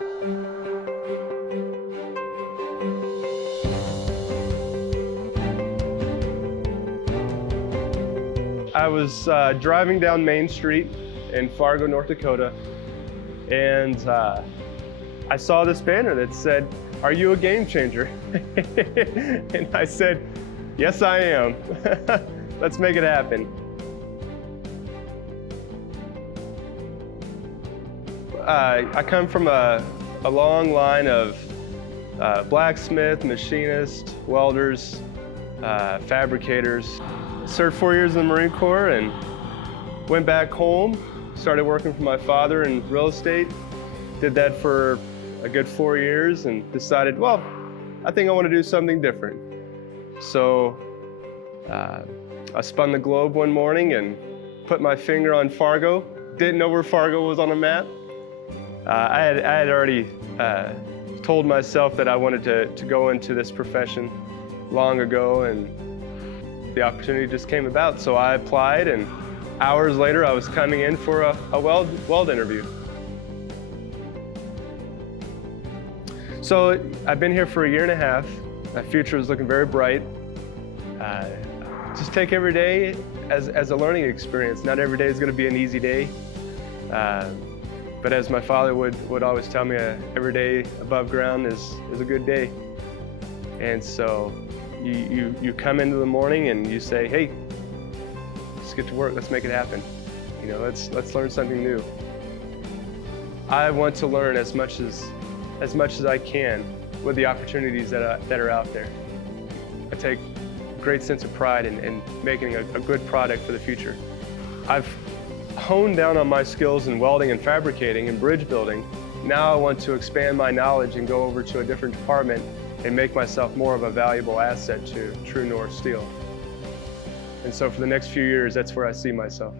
I was driving down Main Street in Fargo, North Dakota, and I saw this banner that said, "Are you a game changer?" And I said, "Yes, I am." Let's make it happen. I come from a long line of blacksmith, machinist, welders, fabricators. Served 4 years in the Marine Corps and went back home, started working for my father in real estate. Did that for a good 4 years and decided, well, I think I want to do something different. So I spun the globe one morning and put my finger on Fargo. Didn't know where Fargo was on a map. I had already told myself that I wanted to go into this profession long ago, and the opportunity just came about. So I applied, and hours later I was coming in for a weld interview. So I've been here for a year and a half. My future is looking very bright. Just take every day as a learning experience. Not every day is going to be an easy day. But as my father would always tell me, every day above ground is a good day. And so you come into the morning and you say, hey, let's get to work, let's make it happen. You know, let's learn something new. I want to learn as much as I can with the opportunities that are out there. I take a great sense of pride in making a good product for the future. I've honed down on my skills in welding and fabricating and bridge building. Now I want to expand my knowledge and go over to a different department and make myself more of a valuable asset to True North Steel. And so for the next few years, that's where I see myself.